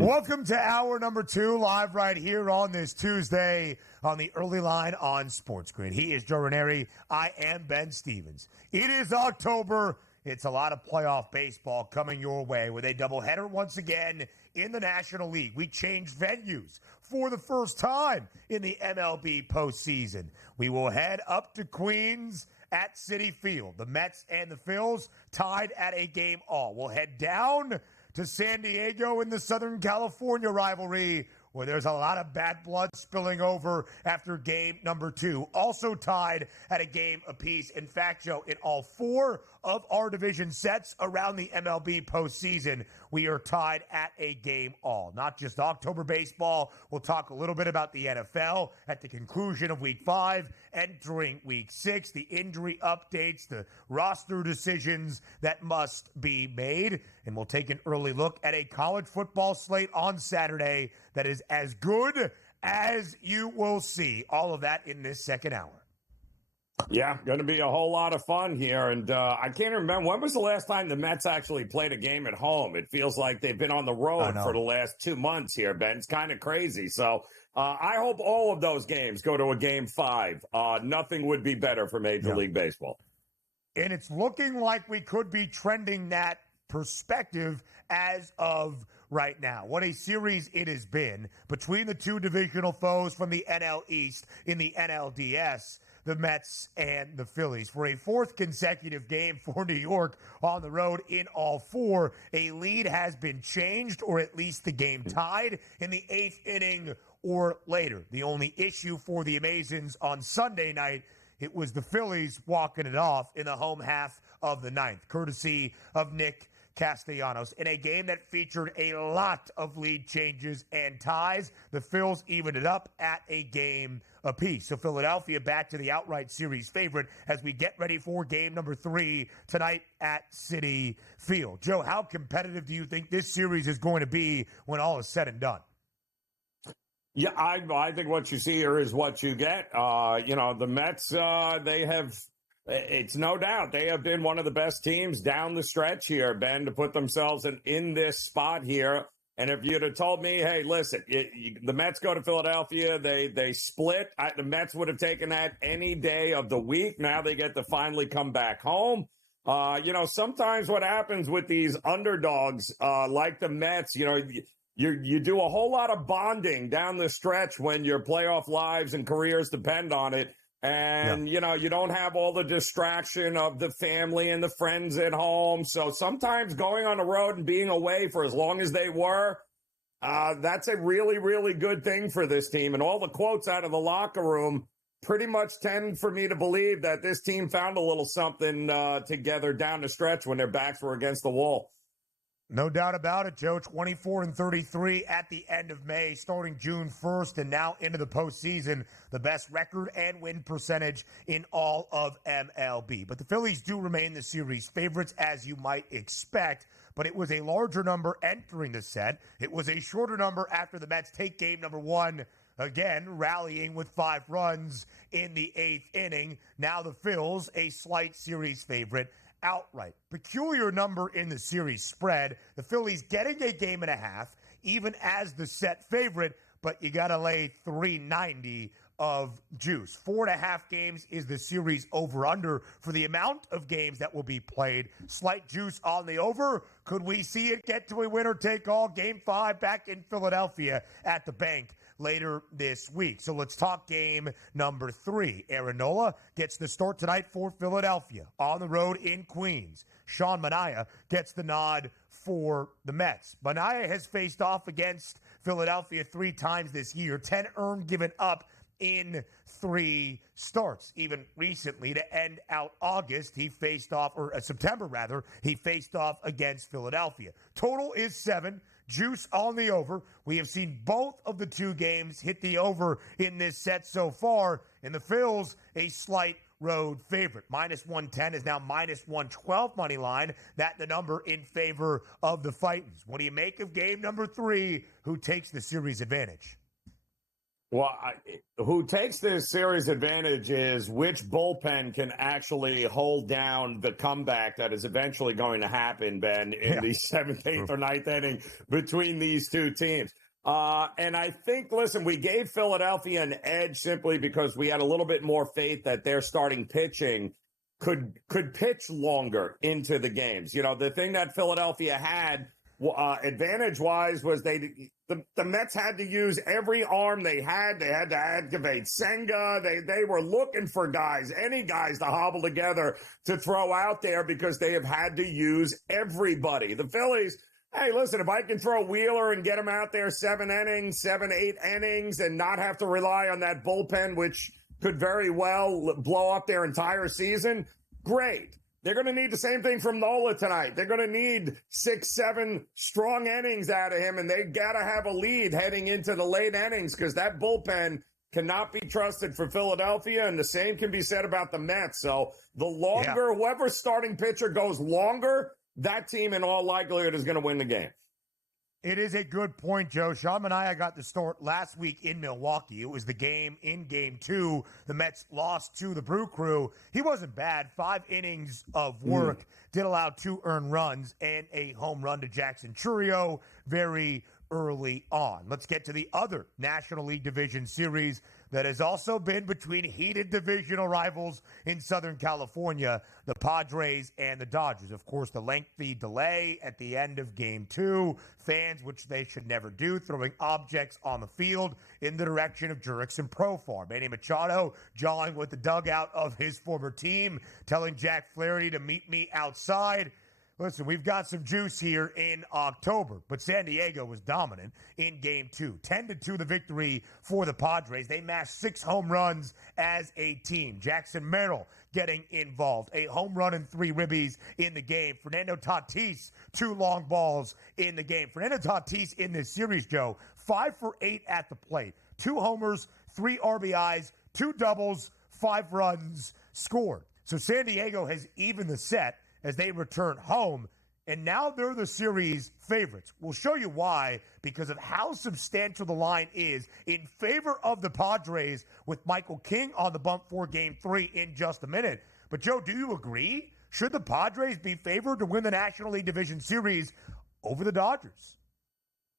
Welcome to hour number 2, live right here on this Tuesday on the early line on SportsGrid. He is Joe Raineri. I am Ben Stevens. It is October. It's a lot of playoff baseball coming your way with a doubleheader once again in the National League. We changed venues for the first time in the MLB postseason. We will head up to Queens at Citi Field. The Mets and the Phils tied at a game all. We'll head down to San Diego in the Southern California rivalry, where there's a lot of bad blood spilling over after game number 2. Also tied at a game apiece. In fact, Joe, in all 4 of our division sets around the MLB postseason, we are tied at a game all. Not just October baseball. We'll talk a little bit about the NFL at the conclusion of Week 5, entering Week 6, the injury updates, the roster decisions that must be made. And we'll take an early look at a college football slate on Saturday that is as good as you will see. All of that in this second hour. Yeah, going to be a whole lot of fun here. And I can't remember, when was the last time the Mets actually played a game at home? It feels like they've been on the road for the last 2 months here, Ben. It's kind of crazy. So I hope all of those games go to a game 5. Nothing would be better for Major League Baseball. And it's looking like we could be trending that perspective as of right now. What a series it has been between the 2 divisional foes from the NL East in the NLDS, the Mets and the Phillies. For a 4th consecutive game for New York on the road in all 4, a lead has been changed, or at least the game tied in the 8th inning or later. The only issue for the Amazons on Sunday night, it was the Phillies walking it off in the home half of the 9th, courtesy of Nick Castellanos. In a game that featured a lot of lead changes and ties, the Phils evened it up at a game apiece. So Philadelphia back to the outright series favorite as we get ready for game number 3 tonight at Citi Field. Joe, how competitive do you think this series is going to be when all is said and done? Yeah, I think what you see here is what you get. The Mets, they have... It's no doubt they have been one of the best teams down the stretch here, Ben, to put themselves in this spot here. And if you'd have told me, hey, listen, the Mets go to Philadelphia, they split, the Mets would have taken that any day of the week. Now they get to finally come back home. Sometimes what happens with these underdogs like the Mets, you do a whole lot of bonding down the stretch when your playoff lives and careers depend on it. And, you don't have all the distraction of the family and the friends at home. So sometimes going on the road and being away for as long as they were, that's a really, really good thing for this team. And all the quotes out of the locker room pretty much tend for me to believe that this team found a little something together down the stretch when their backs were against the wall. No doubt about it, Joe. 24-33 at the end of May, starting June 1st, and now into the postseason. The best record and win percentage in all of MLB. But the Phillies do remain the series favorites, as you might expect. But it was a larger number entering the set. It was a shorter number after the Mets take game number 1. Again, rallying with 5 runs in the 8th inning. Now the Phils, a slight series favorite outright. Peculiar number in the series spread. The Phillies getting a game and a half, even as the set favorite, but you got to lay 390 of juice. 4.5 games is the series over-under for the amount of games that will be played. Slight juice on the over. Could we see it get to a winner-take-all? Game 5 back in Philadelphia at the bank later this week. So let's talk game number 3. Aaron Nola gets the start tonight for Philadelphia on the road in Queens. Sean Manaea gets the nod for the Mets. Manaea has faced off against Philadelphia 3 times this year, 10 earned, given up in 3 starts. Even recently, to end out August, he faced off, or September rather, he faced off against Philadelphia. Total is 7. Juice on the over. We have seen both of the 2 games hit the over in this set so far. And the Phils, a slight road favorite. -110 is now -112 money line. That the number in favor of the Fightins. What do you make of game number 3? Who takes the series advantage? Well, who takes this series advantage is which bullpen can actually hold down the comeback that is eventually going to happen, Ben, in the seventh, eighth, or ninth inning between these two teams. And I think, listen, we gave Philadelphia an edge simply because we had a little bit more faith that their starting pitching could pitch longer into the games. You know, the thing that Philadelphia had advantage-wise was the Mets had to use every arm they had. They had to activate Senga. They were looking for guys, any guys to hobble together to throw out there because they have had to use everybody. The Phillies, hey, listen, if I can throw Wheeler and get him out there 7 innings, 7, 8 innings, and not have to rely on that bullpen, which could very well blow up their entire season, great. They're going to need the same thing from Nola tonight. They're going to need 6, 7 strong innings out of him, and they got to have a lead heading into the late innings because that bullpen cannot be trusted for Philadelphia, and the same can be said about the Mets. So the longer, whoever's starting pitcher goes longer, that team in all likelihood is going to win the game. It is a good point, Joe. Sean Manaea got the start last week in Milwaukee. It was the game in Game 2. The Mets lost to the Brew Crew. He wasn't bad. 5 innings of work. Did allow 2 earned runs and a home run to Jackson Chourio very early on. Let's get to the other National League Division series that has also been between heated divisional rivals in Southern California, the Padres and the Dodgers. Of course, the lengthy delay at the end of Game 2, fans, which they should never do, throwing objects on the field in the direction of Jurickson Profar. Manny Machado jawing with the dugout of his former team, telling Jack Flaherty to meet me outside. Listen, we've got some juice here in October, but San Diego was dominant in Game 2. 10-2 the victory for the Padres. They mashed 6 home runs as a team. Jackson Merrill getting involved. A home run and 3 ribbies in the game. Fernando Tatis, 2 long balls in the game. Fernando Tatis in this series, Joe, 5 for 8 at the plate. 2 homers, 3 RBIs, 2 doubles, 5 runs scored. So San Diego has evened the set as they return home, and now they're the series favorites. We'll show you why, because of how substantial the line is in favor of the Padres, with Michael King on the bump for Game 3 in just a minute. But, Joe, do you agree? Should the Padres be favored to win the National League Division Series over the Dodgers?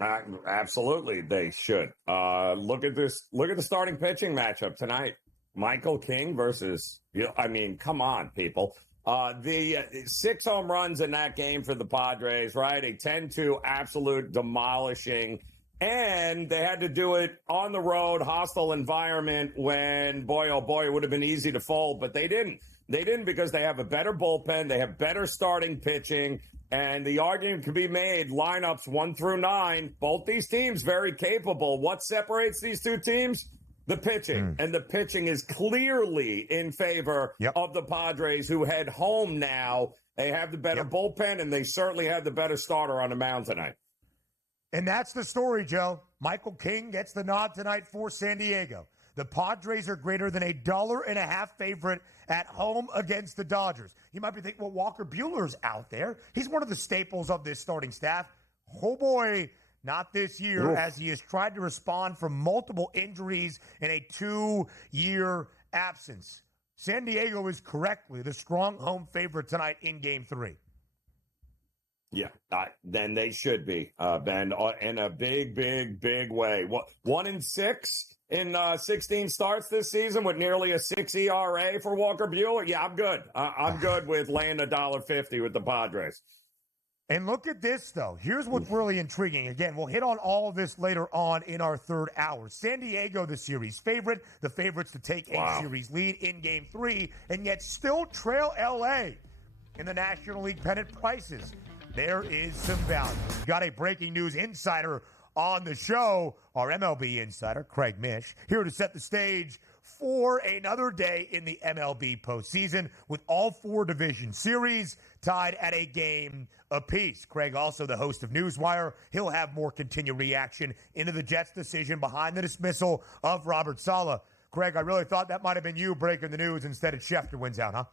Absolutely, they should. Look at this. Look at the starting pitching matchup tonight. Michael King versus, come on, people. The 6 home runs in that game for the Padres, right? A 10-2 absolute demolishing. And they had to do it on the road, hostile environment when, boy, oh boy, it would have been easy to fold. But they didn't. They didn't because they have a better bullpen. They have better starting pitching. And the argument can be made, lineups 1 through 9, both these teams very capable. What separates these two teams? The pitching, and the pitching is clearly in favor of the Padres, who head home now. They have the better bullpen, and they certainly have the better starter on the mound tonight. And that's the story, Joe. Michael King gets the nod tonight for San Diego. The Padres are greater than $1.50 favorite at home against the Dodgers. You might be thinking, well, Walker Buehler's out there. He's one of the staples of this starting staff. Oh, boy. Not this year, as he has tried to respond from multiple injuries in a 2-year absence. San Diego is correctly the strong home favorite tonight in Game 3. Yeah, then they should be, Ben, in a big, big, big way. 1-6 in 16 starts this season with nearly a 6 ERA for Walker Buehler. Yeah, I'm good. I'm good with laying $1.50 with the Padres. And look at this, though. Here's what's really intriguing. Again, we'll hit on all of this later on in our third hour. San Diego, the series favorite, the favorites to take a series lead in Game 3, and yet still trail L.A. in the National League pennant prices. There is some value. Got a breaking news insider on the show, our MLB insider, Craig Mish, here to set the stage for another day in the MLB postseason with all 4 division series tied at a game apiece. Craig, also the host of Newswire, he'll have more continued reaction into the Jets' decision behind the dismissal of Robert Saleh. Craig, I really thought that might have been you breaking the news instead of Schefter wins out, huh?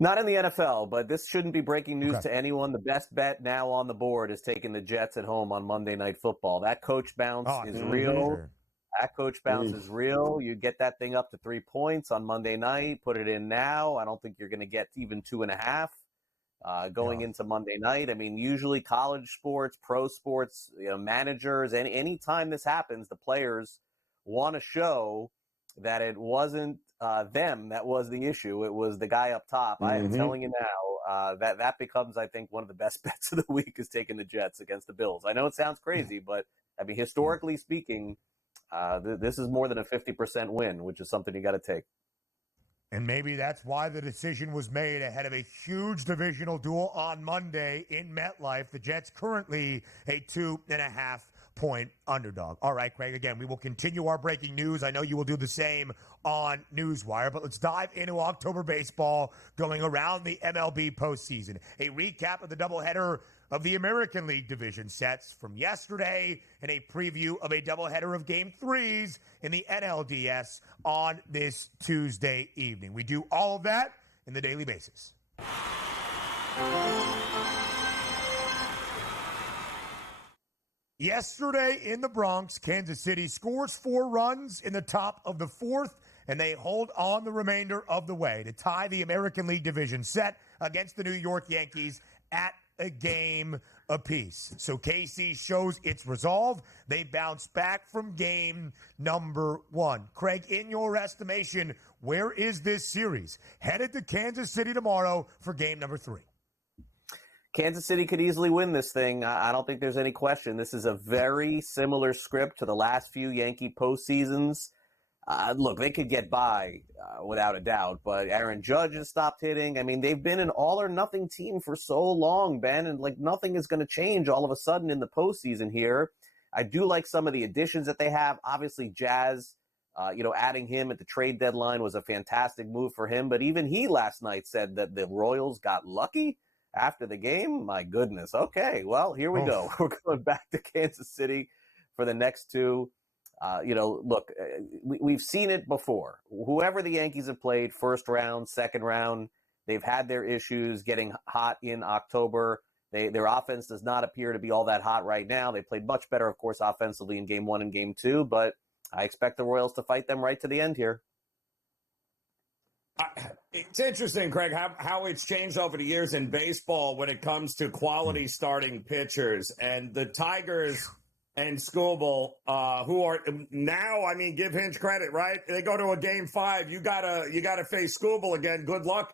Not in the NFL, but this shouldn't be breaking news to anyone. The best bet now on the board is taking the Jets at home on Monday Night Football. That coach bounce is real. That coach bounce is real. You get that thing up to 3 points on Monday night, put it in now. I don't think you're going to get even 2.5 going into Monday night. I mean, usually college sports, pro sports, managers, and any time this happens, the players want to show that it wasn't them that was the issue. It was the guy up top. I am telling you now, that becomes, I think, one of the best bets of the week is taking the Jets against the Bills. I know it sounds crazy, but I mean, historically speaking, this is more than a 50% win, which is something you got to take. And maybe that's why the decision was made ahead of a huge divisional duel on Monday in MetLife. The Jets currently a 2.5-point underdog. All right, Craig, again, we will continue our breaking news. I know you will do the same on Newswire, but let's dive into October baseball going around the MLB postseason. A recap of the doubleheader of the American League division sets from yesterday and a preview of a doubleheader of Game 3s in the NLDS on this Tuesday evening. We do all of that in the daily basis. Yesterday in the Bronx, Kansas City scores 4 runs in the top of the 4th, and they hold on the remainder of the way to tie the American League division set against the New York Yankees at a game apiece. So KC shows its resolve. They bounce back from game number 1. Craig, in your estimation, where is this series? Headed to Kansas City tomorrow for game number 3. Kansas City could easily win this thing. I don't think there's any question. This is a very similar script to the last few Yankee postseasons. Look, they could get by without a doubt, but Aaron Judge has stopped hitting. I mean, they've been an all-or-nothing team for so long, Ben, and nothing is going to change all of a sudden in the postseason here. I do like some of the additions that they have. Obviously, Jazz, adding him at the trade deadline was a fantastic move for him, but even he last night said that the Royals got lucky after the game. My goodness. Okay, well, here we go. We're going back to Kansas City for the next 2. We've seen it before. Whoever the Yankees have played, first round, second round, they've had their issues getting hot in October. Their offense does not appear to be all that hot right now. They played much better, of course, offensively in Game 1 and Game 2, but I expect the Royals to fight them right to the end here. It's interesting, Craig, how it's changed over the years in baseball when it comes to quality starting pitchers. And the Tigers and Skubal, who are now, I mean, give Hinch credit, right? They go to a game 5. You gotta face Skubal again. Good luck,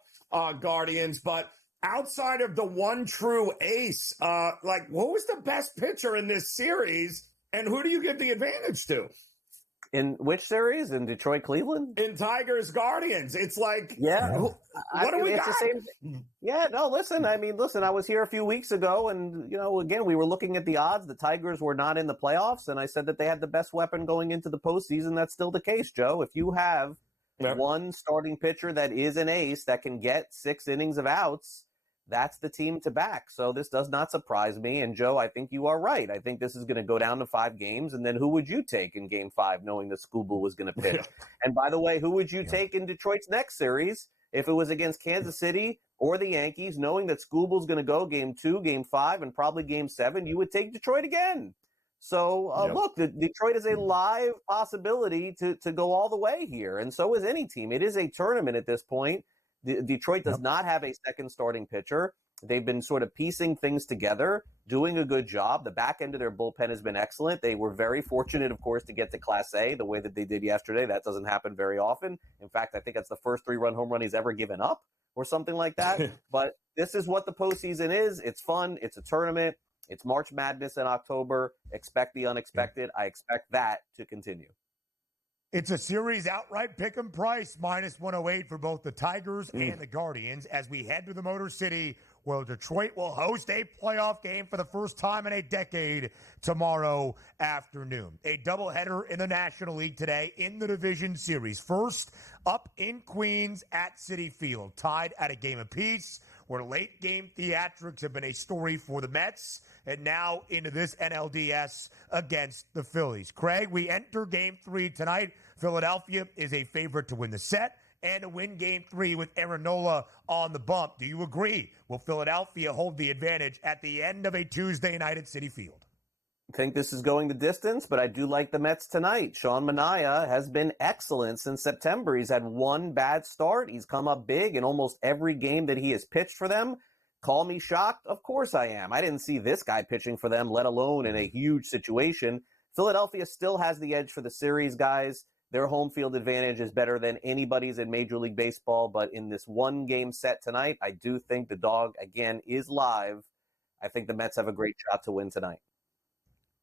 Guardians. But outside of the one true ace, what was the best pitcher in this series, and who do you give the advantage to? In which series? In Detroit, Cleveland? In Tigers, Guardians. It's like, yeah. What do we got? The same. Yeah, no, listen, I was here a few weeks ago, and, again, we were looking at the odds. The Tigers were not in the playoffs, and I said that they had the best weapon going into the postseason. That's still the case, Joe. If you have one starting pitcher that is an ace that can get 6 innings of outs, that's the team to back. So this does not surprise me. And, Joe, I think you are right. I think this is going to go down to 5 games. And then who would you take in Game 5 knowing that Skubal was going to pitch? And, by the way, who would you take in Detroit's next series if it was against Kansas City or the Yankees, knowing that Skubal's going to go Game 2, Game 5, and probably Game 7? You would take Detroit again. So, look, Detroit is a live possibility to go all the way here. And so is any team. It is a tournament at this point. Detroit does not have a second starting pitcher. They've been sort of piecing things together, doing a good job. The back end of their bullpen has been excellent. They were very fortunate, of course, to get to Class A the way that they did yesterday. That doesn't happen very often. In fact, I think that's the first 3-run home run he's ever given up or something like that. But this is what the postseason is. It's fun. It's a tournament. It's March Madness in October. Expect the unexpected. I expect that to continue. It's a series outright pick'em price, -108 for both the Tigers and the Guardians as we head to the Motor City, where Detroit will host a playoff game for the first time in a decade tomorrow afternoon. A doubleheader in the National League today in the division series. First up in Queens at Citi Field, tied at a game apiece, where late game theatrics have been a story for the Mets, and now into this NLDS against the Phillies. Craig, we enter Game 3 tonight. Philadelphia is a favorite to win the set and to win Game 3 with Aaron Nola on the bump. Do you agree? Will Philadelphia hold the advantage at the end of a Tuesday night at Citi Field? think this is going the distance, but I do like the Mets tonight. Sean Manaea has been excellent since September. He's had one bad start. He's come up big in almost every game that he has pitched for them. Call me shocked? Of course I am. I didn't see this guy pitching for them, let alone in a huge situation. Philadelphia still has the edge for the series, guys. Their home field advantage is better than anybody's in Major League Baseball, but in this one-game set tonight, I do think the dog, again, is live. I think the Mets have a great shot to win tonight.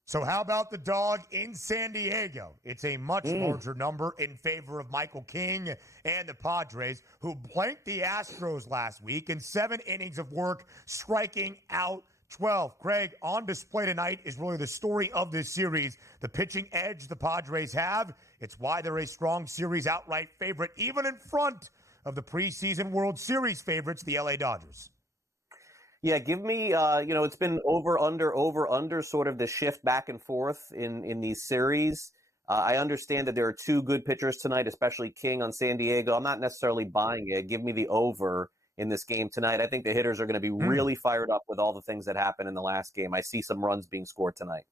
So how about the dog in San Diego? It's a much larger number in favor of Michael King and the Padres, who blanked the Astros last week in 7 innings of work, striking out 12. Craig, on display tonight is really the story of this series. The pitching edge the Padres have. It's why they're a strong series outright favorite, even in front of the preseason World Series favorites, the LA Dodgers. Yeah, give me, it's been over, under, sort of the shift back and forth in these series. I understand that there are 2 good pitchers tonight, especially King on San Diego. I'm not necessarily buying it. Give me the over in this game tonight. I think the hitters are going to be really fired up with all the things that happened in the last game. I see some runs being scored tonight.